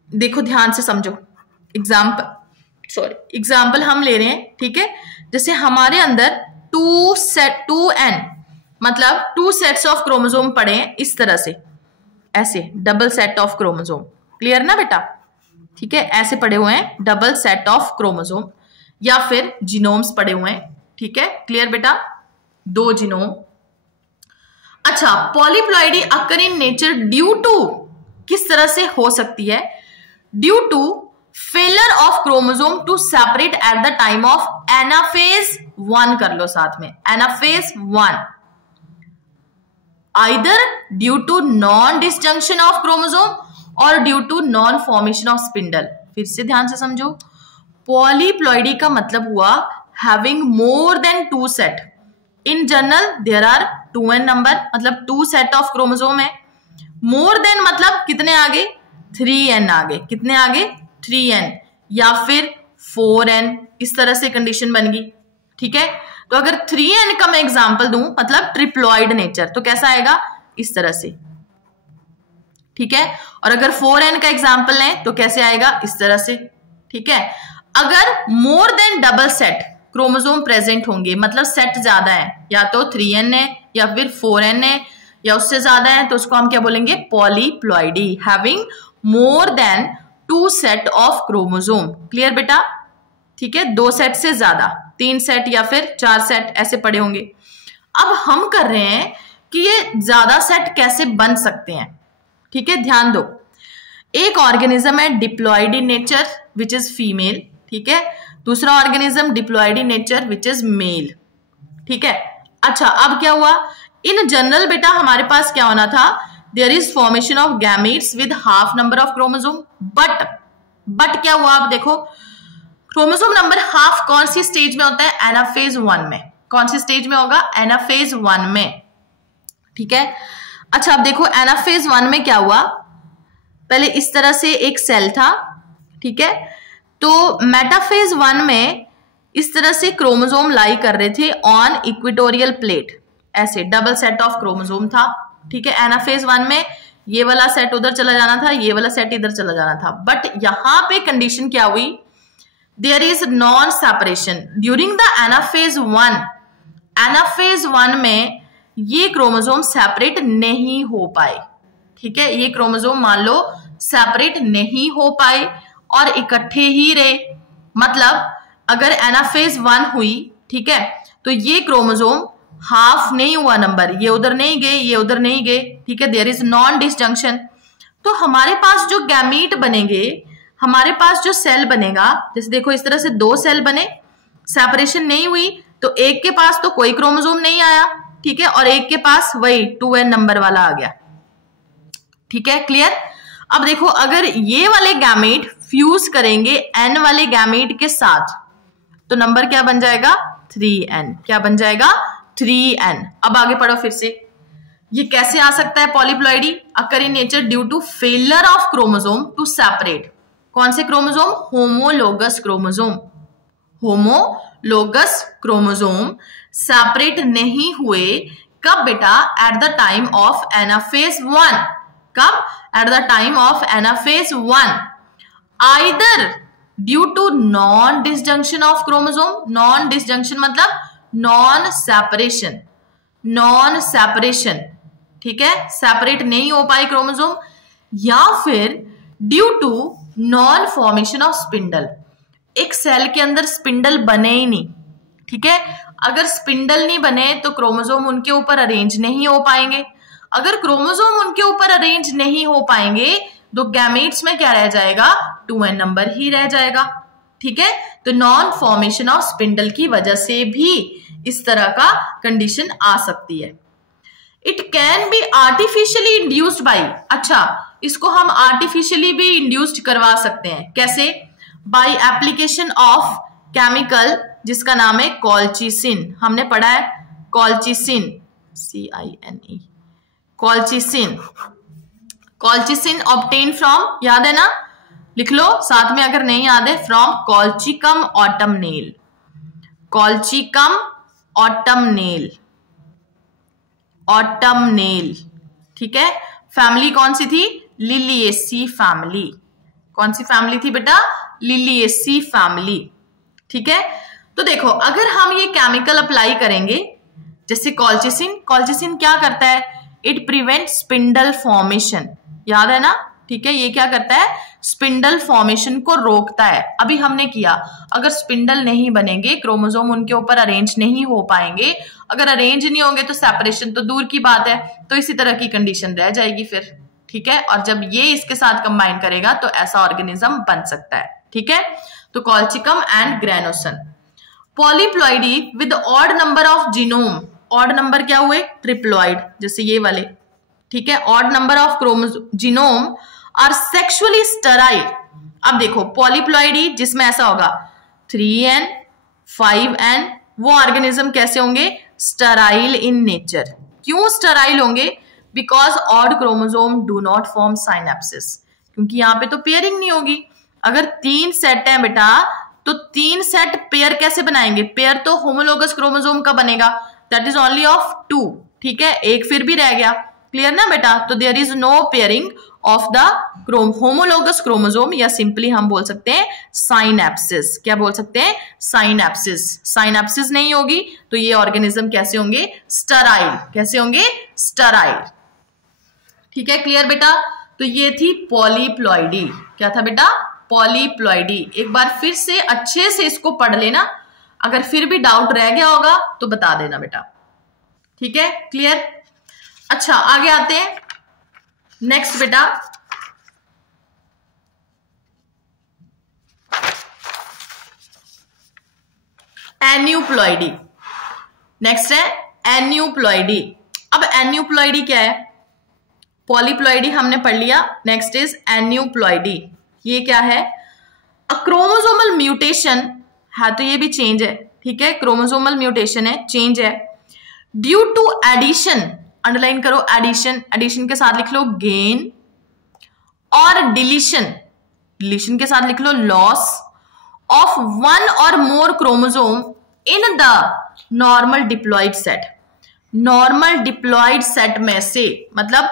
देखो ध्यान से समझो, एग्जाम्पल हम ले रहे हैं, ठीक है। जैसे हमारे अंदर 2n मतलब 2 सेट्स ऑफ क्रोमोसोम पड़े हैं इस तरह से, ऐसे double set of chromosome, clear ना बेटा, ठीक है, ऐसे पड़े हुए हैं डबल सेट ऑफ क्रोमोसोम, या फिर जीनोम्स पड़े हुए हैं, ठीक है, क्लियर बेटा, 2 जीनोम। अच्छा, polyploidy occur in nature due to, किस तरह से हो सकती है, due to failure of chromosome to separate at the time of anaphase 1, कर लो साथ में, anaphase 1, either due to non disjunction of chromosome और due to non formation of spindle. फिर से ध्यान से समझो, पॉलीप्लॉइडी का मतलब हुआ having more than 2 set, in general there are 2n number, मतलब 2 सेट ऑफ क्रोमोसोम है, मोर देन मतलब कितने आगे, 3n आगे, कितने आगे, 3n या फिर 4n, इस तरह से कंडीशन बन गई, ठीक है। तो अगर 3n का मैं एग्जांपल दूं, मतलब ट्रिप्लॉइड नेचर, तो कैसा आएगा, इस तरह से, ठीक है। और अगर 4n का एग्जांपल लें तो कैसे आएगा, इस तरह से, ठीक है। अगर more than double set chromosome present होंगे, मतलब सेट ज्यादा है, या तो 3n है या फिर 4n है या उससे ज्यादा है, तो उसको हम क्या बोलेंगे, polyploidy, having more than 2 set of chromosome, clear बेटा, ठीक है, 2 सेट से ज्यादा, 3 सेट या फिर 4 सेट ऐसे पड़े होंगे। अब हम कर रहे हैं कि ये ज्यादा सेट कैसे बन सकते हैं, ठीक है, ध्यान दो। एक ऑर्गेनिज्म है diploid in nature which is female, ठीक है, दूसरा organism diploid in nature which is male, ठीक है। अच्छा, अब क्या हुआ, इन जनरल बेटा हमारे पास क्या होना था, there is formation of gametes with half number of chromosome, but क्या हुआ, आप देखो, क्रोमोसोम नंबर हाफ कौन सी स्टेज में होता है, एनाफेज 1 में, कौन सी स्टेज में होगा, एनाफेज 1 में, ठीक है। अच्छा, अब देखो एनाफेज 1 में क्या हुआ, पहले इस तरह से एक सेल था, ठीक है, तो मेटाफेज 1 में इस तरह से क्रोमोसोम लाई कर रहे थे ऑन इक्वेटोरियल प्लेट, ऐसे डबल सेट ऑफ क्रोमोसोम था, ठीक है। एनाफेज 1 में ये वाला सेट उधर चला जाना था, ये वाला सेट इधर चला जाना था, बट यहां पे कंडीशन क्या हुई, there is non separation during the anaphase 1, anaphase 1 में ये क्रोमोसोम सेपरेट नहीं हो पाए, ठीक है, ये क्रोमोसोम मान लो सेपरेट नहीं हो पाए और इकट्ठे ही रहे, मतलब अगर एनाफेज 1 हुई, ठीक है, तो ये क्रोमोसोम हाफ नहीं हुआ नंबर, ये उधर नहीं गए, ये उधर नहीं गए, ठीक है, देयर इज नॉन डिसजंक्शन। तो हमारे पास जो गैमीट बनेंगे, हमारे पास जो सेल बनेगा, जैसे देखो इस तरह से 2 सेल बने, सेपरेशन नहीं हुई, तो एक के पास तो कोई क्रोमोसोम नहीं आया, ठीक है, और एक के पास वही 2n नंबर वाला आ गया, ठीक है, क्लियर। अब देखो अगर ये वाले गैमीट फ्यूज करेंगे n वाले गैमीट के साथ, तो नंबर क्या बन जाएगा, 3n, क्या बन जाएगा, 3n। अब आगे पढ़ो फिर से, ये कैसे आ सकता है polyploidy, occur in nature due to failure of chromosome to separate, कौन से chromosome, homologous chromosome, homologous chromosome separate नहीं हुए, कब बेटा, at the time of anaphase 1, कब, at the time of anaphase 1, either due to non disjunction of chromosome, non disjunction मतलब non separation, non separation, ठीक है, सेपरेट नहीं हो पाए क्रोमोसोम, या फिर due to non formation of spindle, एक सेल के अंदर स्पिंडल बने ही नहीं, ठीक है, अगर स्पिंडल नहीं बने तो क्रोमोसोम उनके ऊपर अरेंज नहीं हो पाएंगे, अगर क्रोमोसोम उनके ऊपर अरेंज नहीं हो पाएंगे तो गैमेट्स में क्या रह जाएगा, 2n नंबर ही रह जाएगा, ठीक है। तो नॉन फॉर्मेशन ऑफ स्पिंडल की वजह से भी इस तरह का कंडीशन आ सकती है। It can be artificially induced by, अच्छा इसको हम आर्टिफिशियली भी इंड्यूस्ड करवा सकते हैं, कैसे, बाई एप्लीकेशन ऑफ केमिकल जिसका नाम है कॉल्चिसिन। हमने पढ़ा है colchicine, CINE, colchicine. Colchicine obtain from, याद है ना, लिख लो साथ में अगर नहीं याद है, from colchicum autumnale, colchicum autumnale, autumnale, ठीक है। फैमिली कौन सी थी? Liliaceae family. कौन सी फैमिली थी बेटा? लिलिएसी फैमिली, ठीक है। तो देखो अगर हम ये केमिकल अप्लाई करेंगे जैसे कॉल्चिसिन, कॉल्चिसिन क्या करता है? इट प्रिवेंट स्पिंडल फॉर्मेशन, याद है ना, ठीक है। ये क्या करता है? स्पिंडल फॉर्मेशन को रोकता है। अभी हमने किया, अगर स्पिंडल नहीं बनेंगे, क्रोमोसोम उनके ऊपर अरेंज नहीं हो पाएंगे, अगर अरेंज नहीं होंगे तो सेपरेशन तो दूर की बात है, तो इसी तरह की कंडीशन रह जाएगी फिर, ठीक है। और जब ये इसके साथ कंबाइन करेगा तो ऐसा ऑर्गेनिज्म बन सकता है, ठीक है। तो colchicum and granosan. Polyploidy with odd number of genome, odd number क्या हुए? ट्रिप्लॉइड, जैसे ये वाले, ठीक है। Odd number of genome are sexually sterile. अब देखो पॉलीप्लॉइडी जिसमें ऐसा होगा 3n 5n, वो ऑर्गेनिज्म कैसे होंगे? Sterile in nature. क्यों स्टेराइल होंगे? Because odd chromosome do not form synapsis, क्योंकि यहाँ पे तो पेयरिंग नहीं होगी। अगर 3 सेट है बेटा तो 3 सेट पेयर कैसे बनाएंगे? पेयर तो होमोलोगस क्रोमोसोम का बनेगा, दैट इज ओनली ऑफ 2, ठीक है। एक फिर भी रह गया, क्लियर ना बेटा। तो there is no pairing of the homologous chromosome, या सिंपली हम बोल सकते हैं साइनेप्सिस। क्या बोल सकते हैं? साइनेप्सिस। साइनेप्सिस नहीं होगी तो ये ऑर्गेनिज्म कैसे होंगे? स्टेराइल। कैसे होंगे? स्टेराइल, ठीक है। क्लियर बेटा। तो ये थी पॉलीप्लॉइडी। क्या था बेटा? पॉलीप्लॉइडी। एक बार फिर से अच्छे से इसको पढ़ लेना, अगर फिर भी डाउट रह गया होगा तो बता देना बेटा, ठीक है। क्लियर। अच्छा आगे आते हैं, नेक्स्ट बेटा एन्यूप्लॉइडी। नेक्स्ट है एन्यूप्लॉइडी। अब एन्यूप्लॉइडी क्या है? पॉलीप्लॉइडी हमने पढ़ लिया, नेक्स्ट इज एन्यूप्लॉइडी। ये क्या है? अ क्रोमोसोमल म्यूटेशन है, तो ये भी चेंज है, ठीक है। क्रोमोसोमल म्यूटेशन है, चेंज है, ड्यू टू एडिशन, अंडरलाइन करो एडिशन, एडिशन के साथ लिख लो गेन, और डिलीशन, डिलीशन के साथ लिख लो लॉस ऑफ 1 और more chromosome in the normal diploid set. Normal diploid set में से, मतलब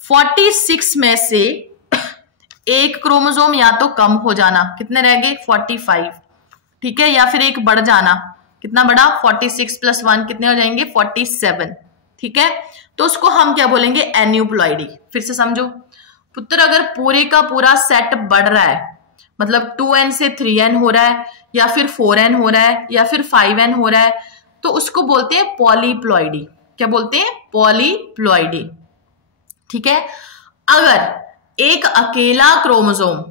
46 में से एक क्रोमोसोम या तो कम हो जाना, कितने रह गए? 45, ठीक है, या फिर एक बढ़ जाना, कितना बढ़ा? 46 + 1 कितने हो जाएंगे? 47, ठीक है। तो उसको हम क्या बोलेंगे? एन्यूप्लॉइडी। फिर से समझो पुत्र, अगर पूरे का पूरा सेट बढ़ रहा है, मतलब 2n से 3n हो रहा है, या फिर 4n हो रहा है, या फिर 5n हो रहा है, तो उसको बोलते हैं पॉलीप्लॉइडी। क्या बोलते हैं? पॉलीप्लॉइडी, ठीक है। अगर एक अकेला क्रोमोसोम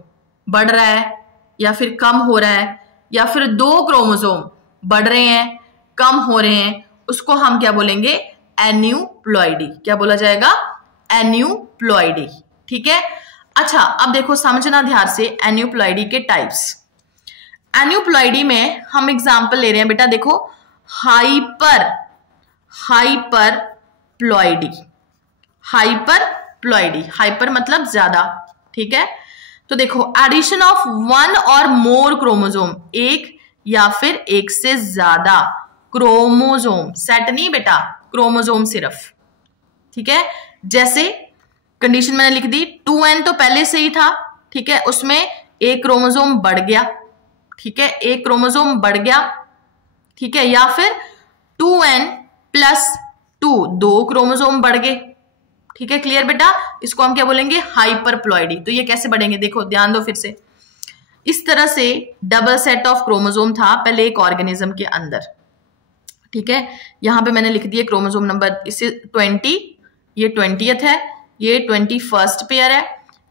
बढ़ रहा है या फिर कम हो रहा है, या फिर 2 क्रोमोसोम बढ़ रहे हैं, कम हो रहे हैं, उसको हम क्या बोलेंगे? एन्यूप्लॉइडी। क्या बोला जाएगा? एन्यूप्लॉइडी, ठीक है। अच्छा अब देखो समझना ध्यान से एन्यूप्लॉइडी के टाइप्स। एन्यूप्लॉइडी में हम एग्जांपल ले रहे हैं बेटा, देखो हाइपरप्लॉइडी। हाइपरप्लॉइडी, हाइपर मतलब ज्यादा, ठीक है। तो देखो एडिशन ऑफ 1 और मोर क्रोमोसोम, एक या फिर एक से ज्यादा क्रोमोसोम, सेट नहीं बेटा, क्रोमोसोम सिर्फ, ठीक है। जैसे कंडीशन मैंने लिख दी, 2n तो पहले से ही था, ठीक है, उसमें एक क्रोमोसोम बढ़ गया, ठीक है, एक क्रोमोसोम बढ़ गया, ठीक है, या फिर 2n + 2 2 क्रोमोसोम बढ़ गए, ठीक है। क्लियर बेटा। इसको हम क्या बोलेंगे? हाइपरप्लॉइडी। तो ये कैसे बढ़ेंगे? देखो ध्यान दो फिर से, इस तरह से डबल सेट ऑफ क्रोमोसोम था पहले एक ऑर्गेनिज्म के अंदर, ठीक है। यहां पे मैंने लिख दिया क्रोमोसोम नंबर, इससे 20, ये 20th है, ये 21st पेयर है,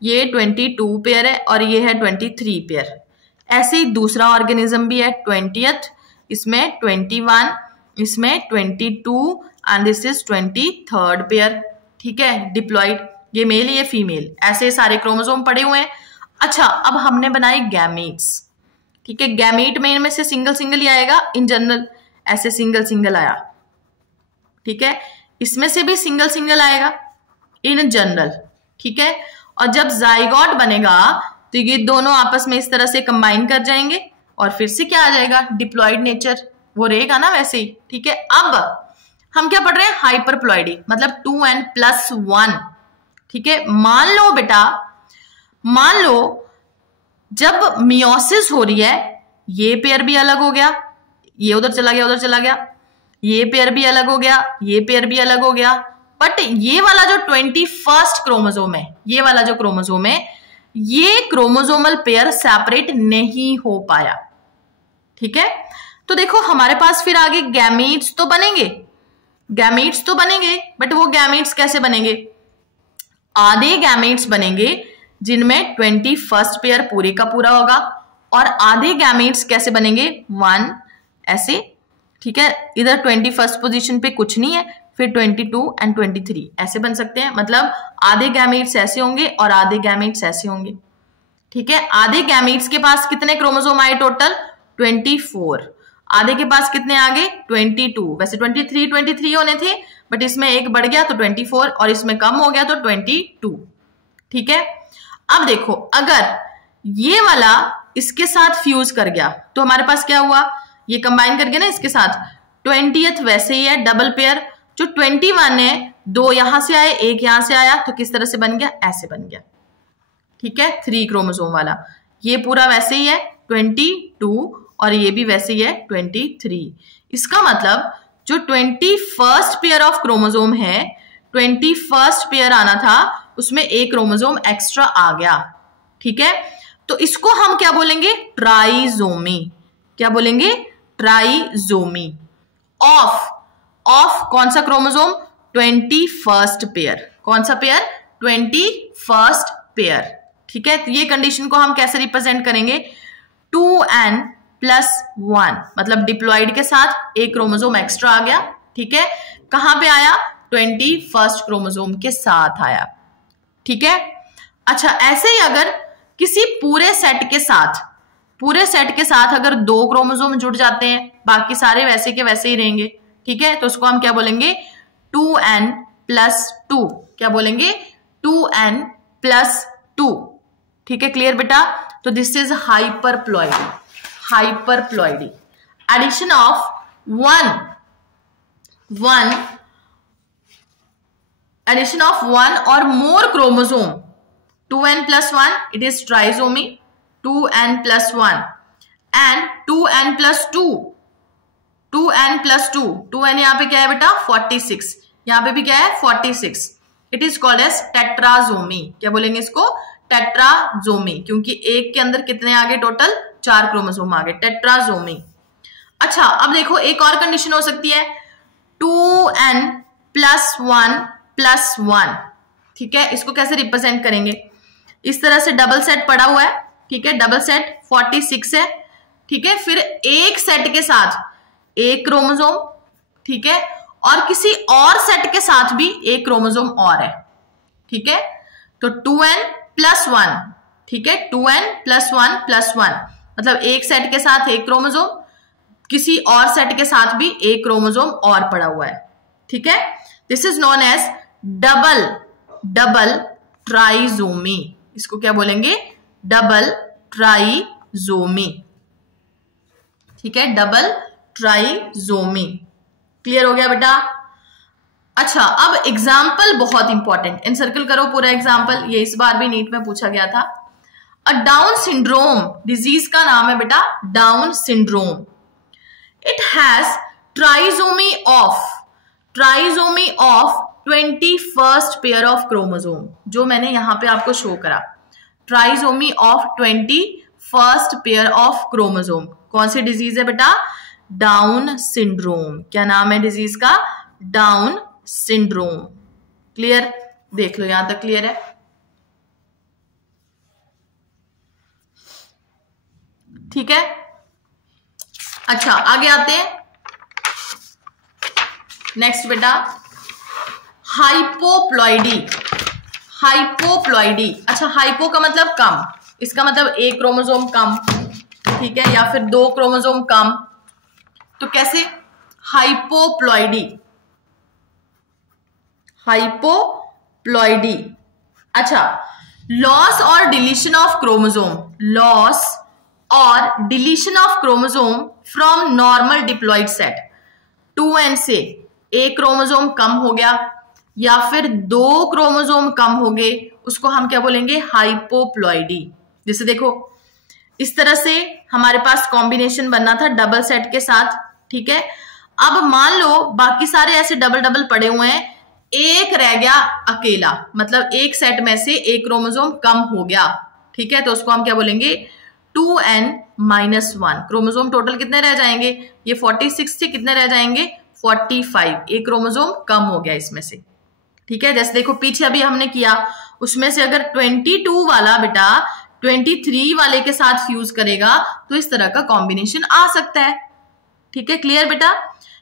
ये 22 पेयर है, और ये है 23 पेयर। ऐसे ही दूसरा ऑर्गेनिज्म भी है 20th, इसमें 21, इसमें 22, and this is 23rd pair, ठीक है, डिप्लॉइड। ये मेल, ये फीमेल, ऐसे सारे क्रोमोसोम पड़े हुए हैं। अच्छा अब हमने बनाए गैमीट्स। ठीक है, गैमीट में इनमें से सिंगल सिंगल ही आएगा, इन जनरल ऐसे सिंगल सिंगल आया, ठीक है, इसमें से भी सिंगल सिंगल आएगा इन जनरल, ठीक है। और जब जाइगोट बनेगा तो ये दोनों आपस में इस तरह से कंबाइन कर जाएंगे और फिर से क्या आ जाएगा, डिप्लॉइड नेचर वो रहेगा ना वैसे ही, ठीक है। अब हम क्या पढ़ रहे हैं, हाइपरप्लॉइडी, मतलब 2n+1, ठीक है। मान लो बेटा, मान लो जब मियोसिस हो रही है, ये पेयर भी अलग हो गया, ये उधर चला गया, उधर चला गया, ये पेयर भी अलग हो गया, ये पेयर भी अलग हो गया, बट ये वाला जो 21st क्रोमोसोम है, ये वाला जो क्रोमोसोम है, ये क्रोमोसोमल पेयर सेपरेट नहीं हो पाया, ठीक है। तो देखो हमारे पास फिर आगे गैमीट्स तो बनेंगे, गैमीट्स तो बनेंगे, बट वो गैमीट्स कैसे बनेंगे, आधे गैमीट्स बनेंगे जिनमें 21st पेयर पूरे का पूरा होगा, और आधे गैमीट्स कैसे बनेंगे, 1 ऐसे, ठीक है, इधर 21st पोजीशन पे कुछ नहीं है, फिर 22 और 23 ऐसे बन सकते हैं, मतलब आधे गैमीट्स ऐसे होंगे और आधे गैमीट्स ऐसे होंगे, ठीक है। आधे गैमीट्स के पास कितने क्रोमोसोम आए टोटल, 24, आधे के पास कितने आ गए, 22, वैसे 23 होने थे, बट इसमें एक बढ़ गया तो 24 और इसमें कम हो गया तो 22, ठीक है। अब देखो अगर ये वाला इसके साथ फ्यूज कर गया तो हमारे पास क्या हुआ, ये कंबाइन कर गया ना इसके साथ, 20th वैसे ही है डबल पेयर, जो 21 है, 2 यहां से आए, 1 यहां से आया, तो किस तरह से बन गया, ऐसे बन गया, ठीक है, 3 क्रोमोसोम वाला। ये पूरा वैसे ही है 22 और ये भी वैसे ही है 23। इसका मतलब जो 21st पेयर ऑफ क्रोमोसोम है, 21st पेयर आना था, उसमें एक क्रोमोसोम एक्स्ट्रा आ गया, ठीक है। तो इसको हम क्या बोलेंगे, ट्राइजोमी, क्या बोलेंगे, ट्राइजोमी ऑफ कौन सा क्रोमोसोम, 21st पेयर, कौन सा पेयर, 21st पेयर, ठीक है। तो ये कंडीशन को हम कैसे रिप्रेजेंट करेंगे, 2n+1, मतलब डिप्लॉइड के साथ एक क्रोमोसोम एक्स्ट्रा आ गया, ठीक है, कहां पे आया, 21st क्रोमोसोम के साथ आया, ठीक है। अच्छा, ऐसे ही अगर किसी पूरे सेट के साथ अगर 2 क्रोमोसोम जुड़ जाते हैं, बाकी सारे वैसे के वैसे ही रहेंगे, ठीक है, तो उसको हम क्या बोलेंगे, 2n+2, क्या बोलेंगे, 2n+2, ठीक है, क्लियर बेटा। तो this is hyperploidy, hyperploidy, addition of one or more chromosome, 2n+1 it is trisomy, 2n+1 and 2n+2, 2n यहाँ पे क्या है बेटा, 46, यहाँ पे भी क्या है, 46, इट इज कॉल्ड एज टेट्राजोमी, क्या बोलेंगे इसको, टेट्राजोमी, क्योंकि एक के अंदर कितने आ गए, टोटल 4 क्रोमोसोम आ गए, टेट्राजोमी। अच्छा, अब देखो एक और कंडीशन हो सकती है, 2n+1+1, ठीक है, इसको कैसे रिप्रेजेंट करेंगे, इस तरह से डबल सेट पड़ा हुआ है, ठीक है, डबल सेट 46 है, ठीक है, फिर एक सेट के साथ एक क्रोमोसोम, ठीक है, और किसी और सेट के साथ भी एक क्रोमोसोम और है, ठीक है, तो 2n+1, ठीक है, 2n+1+1, मतलब एक सेट के साथ एक क्रोमोसोम, किसी और सेट के साथ भी एक क्रोमोसोम और पड़ा हुआ है, ठीक है। This is known as double trisomy, इसको क्या बोलेंगे, डबल ट्राइजोमी, ठीक है, डबल ट्राइजोमी, क्लियर हो गया बेटा। अच्छा, अब एग्जाम्पल बहुत इंपॉर्टेंट, एनसर्कल करो पूरा एग्जाम्पल, ये इस बार भी नीट में पूछा गया था। अ डाउन सिंड्रोम, डिजीज का नाम है बेटा down syndrome, it has trisomy of 21st pair of chromosome, जो मैंने यहां पे आपको शो करा, trisomy of 21st pair of chromosome, कौन सी डिजीज है बेटा, डाउन सिंड्रोम, क्या नाम है डिजीज का, डाउन सिंड्रोम, क्लियर, देख लो यहां तक क्लियर है। ठीक है, अच्छा आगे आते हैं, नेक्स्ट बेटा हाइपोप्लॉइडी, हाइपोप्लॉइडी, अच्छा हाइपो का मतलब कम, इसका मतलब एक क्रोमोसोम कम, ठीक है, या फिर 2 क्रोमोसोम कम, तो कैसे? हाइपोप्लॉइडी, हाइपोप्लॉइडी। अच्छा, लॉस और डिलीशन ऑफ क्रोमोसोम, लॉस और deletion of chromosome from normal diploid set, 2n से एक क्रोमोसोम कम हो गया या फिर 2 क्रोमोसोम कम हो गए, उसको हम क्या बोलेंगे? हाइपोप्लॉइडी। जैसे देखो, इस तरह से हमारे पास कॉम्बिनेशन बनना था डबल सेट के साथ, ठीक है। अब मान लो बाकी सारे ऐसे डबल डबल पड़े हुए हैं, एक रह गया अकेला, मतलब एक सेट में से एक क्रोमोसोम कम हो गया, ठीक है, तो उसको हम क्या बोलेंगे? 2n-1। क्रोमोसोम टोटल कितने रह जाएंगे? ये 46 से कितने रह जाएंगे? 45। एक क्रोमोसोम कम हो गया इसमें से, ठीक है। जैसे देखो पीछे अभी हमने किया, उसमें से अगर 22 वाला बेटा 23 वाले के साथ फ्यूज करेगा तो इस तरह का कॉम्बिनेशन आ सकता है, ठीक है। क्लियर बेटा?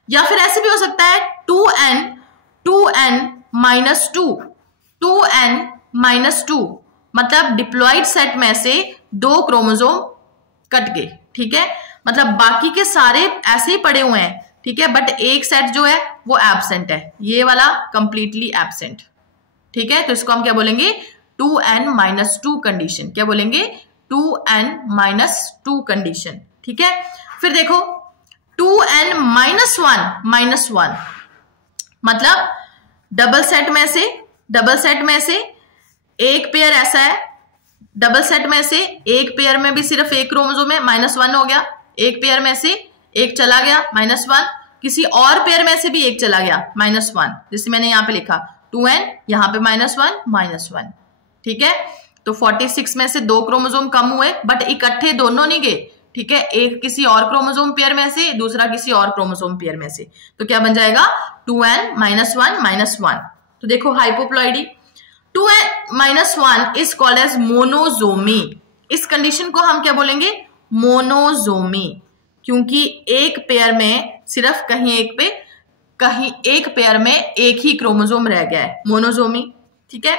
या फिर ऐसे भी हो सकता है 2n-2, मतलब डिप्लॉइड सेट में से 2 क्रोमोसोम कट गए, ठीक है, मतलब बाकी के सारे ऐसे ही पड़े हुए हैं, ठीक है, बट एक सेट जो है वो एब्सेंट है, ये वाला कंप्लीटली एब्सेंट, ठीक है। तो इसको हम क्या बोलेंगे? 2n-2 condition. क्या बोलेंगे? 2n-2 कंडीशन, ठीक है। फिर देखो 2n-1, मतलब डबल सेट में से एक पेयर ऐसा है, डबल सेट में से एक पेयर में भी सिर्फ एक क्रोमोसोम है, -1 हो गया। एक पेयर में से एक चला गया, -1। किसी और पेयर में से भी एक चला गया, -1। जैसे मैंने यहाँ पे लिखा 2n, यहाँ पे -1, ठीक है। तो 46 में से 2 क्रोमोसोम कम हुए, बट इकट्ठे दोनों नहीं गए, ठीक है, एक किसी और क्रोमोसोम पेयर में से, दूसरा किसी और क्रोमोसोम पेयर में से, तो क्या बन जाएगा? 2n-1, तो देखो hypoploidy. 2n-1 is called as monosomy. इस कंडीशन को हम क्या बोलेंगे? मोनोजोमी, क्योंकि एक पेयर में सिर्फ कहीं एक पेयर में एक ही क्रोमोसोम रह गया है, मोनोजोमी, ठीक है।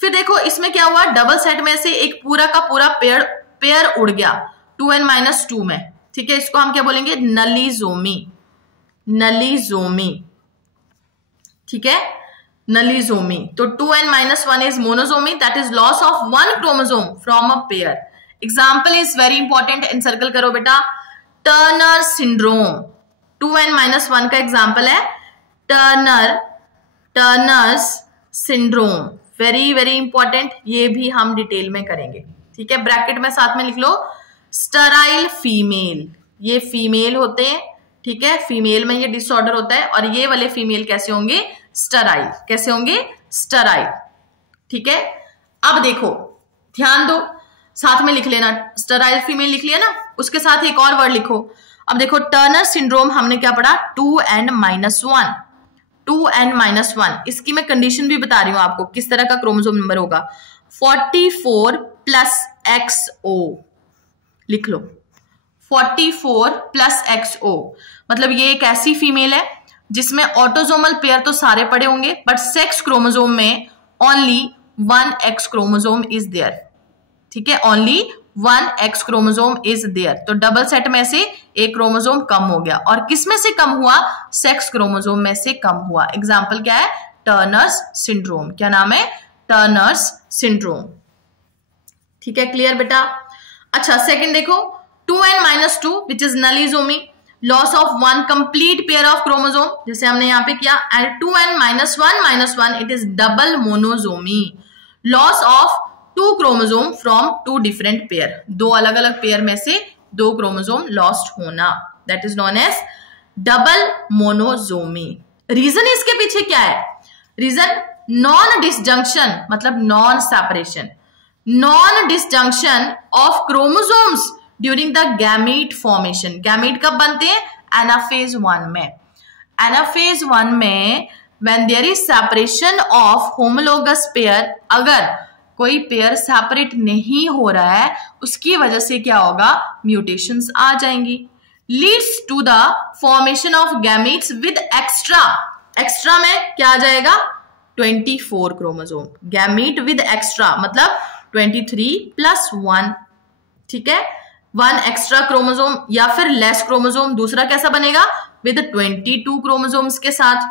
फिर देखो इसमें क्या हुआ? डबल सेट में से एक पूरा का पूरा पेयर उड़ गया 2n-2 में, ठीक है, इसको हम क्या बोलेंगे? नलीजोमी, ठीक है, नलीजोमी। तो 2n-1 is monosomy, that is loss of 1 chromosome from a pair. Example is very important, encircle करो बेटा। टर्नर सिंड्रोम 2n-1 का एग्जाम्पल है Turner's syndrome, very very important, ये भी हम डिटेल में करेंगे, ठीक है। ब्रैकेट में साथ में लिख लो स्टराइल फीमेल, ये फीमेल होते हैं, ठीक है, फीमेल में ये डिसऑर्डर होता है, और ये वाले फीमेल कैसे होंगे? स्टराइल। कैसे होंगे? स्टराइल, ठीक है। अब देखो ध्यान दो, साथ में लिख लेना, स्टराइल फीमेल लिख लिया ना, उसके साथ एक और वर्ड लिखो। अब देखो टर्नर सिंड्रोम हमने क्या पढ़ा? 2n-1, इसकी मैं कंडीशन भी बता रही हूं आपको, किस तरह का क्रोमोसोम नंबर होगा। 44 + XO लिख लो, 44 + XO, मतलब ये एक ऐसी फीमेल है जिसमें ऑटोजोमल पेयर तो सारे पड़े होंगे, बट सेक्स क्रोमोसोम में only 1 X chromosome is there, ठीक है, only 1 X chromosome is there. तो डबल सेट में से एक क्रोमोसोम कम हो गया, और किस में से कम हुआ? सेक्स क्रोमोसोम में से कम हुआ। एग्जाम्पल क्या है? Turner's syndrome. क्या नाम है? टर्नर्स सिंड्रोम, ठीक है। क्लियर बेटा? अच्छा, सेकंड देखो 2n-2 which is nullisomy, loss of 1 complete pair of chromosome, जैसे हमने यहाँ पे किया। And 2n-1 it is double monosomy, loss of 2 chromosome from 2 different pair, 2 अलग अलग पेयर में से 2 क्रोमोसोम लॉस्ट होना, that is known as double monosomy. Reason इसके पीछे क्या है? रीजन नॉन डिसजंक्शन, मतलब non separation, non disjunction of chromosomes during the gamete formation. Gamete कब बनते हैं? एनाफेज 1 में। एनाफेज 1 में when there is separation of homologous pair, अगर कोई पेयर सेपरेट नहीं हो रहा है, उसकी वजह से क्या होगा? म्यूटेशंस आ जाएंगी, leads to the formation of gametes with extra में क्या आ जाएगा? 24 क्रोमोसोम। गैमीट विद एक्स्ट्रा मतलब 23 + 1, ठीक है, 1 एक्स्ट्रा क्रोमोसोम या फिर लेस क्रोमोसोम, दूसरा कैसा बनेगा विद 22 क्रोमोसोम्स के साथ।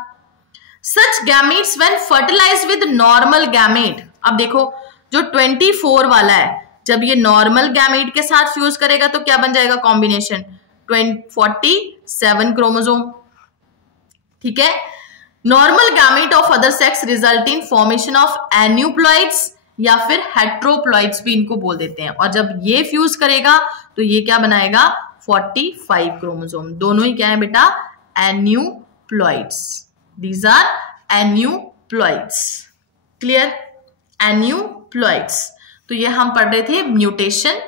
Such gametes when fertilized with normal gamete, अब देखो जो 24 वाला है जब ये नॉर्मल गैमेट के साथ फ्यूज करेगा तो क्या बन जाएगा कॉम्बिनेशन 47 क्रोमोसोम, ठीक है। Normal gamete of other sex result in formation of aneuploids या फिर हेट्रोप्लॉइड्स भी इनको बोल देते हैं, और जब ये फ्यूज करेगा तो ये क्या बनाएगा 45 क्रोमोसोम, दोनों ही क्या है बेटा एन्यूप्लॉइड्स, दीज आर एन्यूप्लॉइड्स, क्लियर, एन्यूप्लॉइड्स। तो ये हम पढ़ रहे थे म्यूटेशन।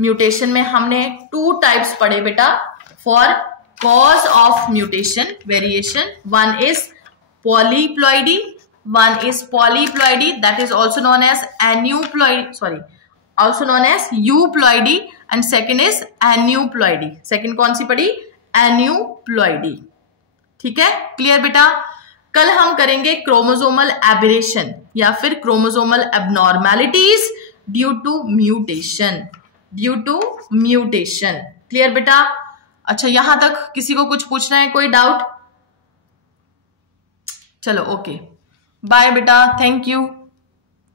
म्यूटेशन में हमने 2 टाइप्स पढ़े बेटा for cause of mutation variation, one is polyploidy, one is polyploidy that is also known as also known as euploidy, and second is aneuploidy। second कौन सी पढ़ी aneuploidy, ठीक है, क्लियर बेटा। कल हम करेंगे क्रोमोसोमल एबरेशन या फिर chromosomal abnormalities due to mutation, clear बेटा। अच्छा यहां तक किसी को कुछ पूछना है, कोई डाउट? चलो ओके, बाय बेटा, थैंक यू।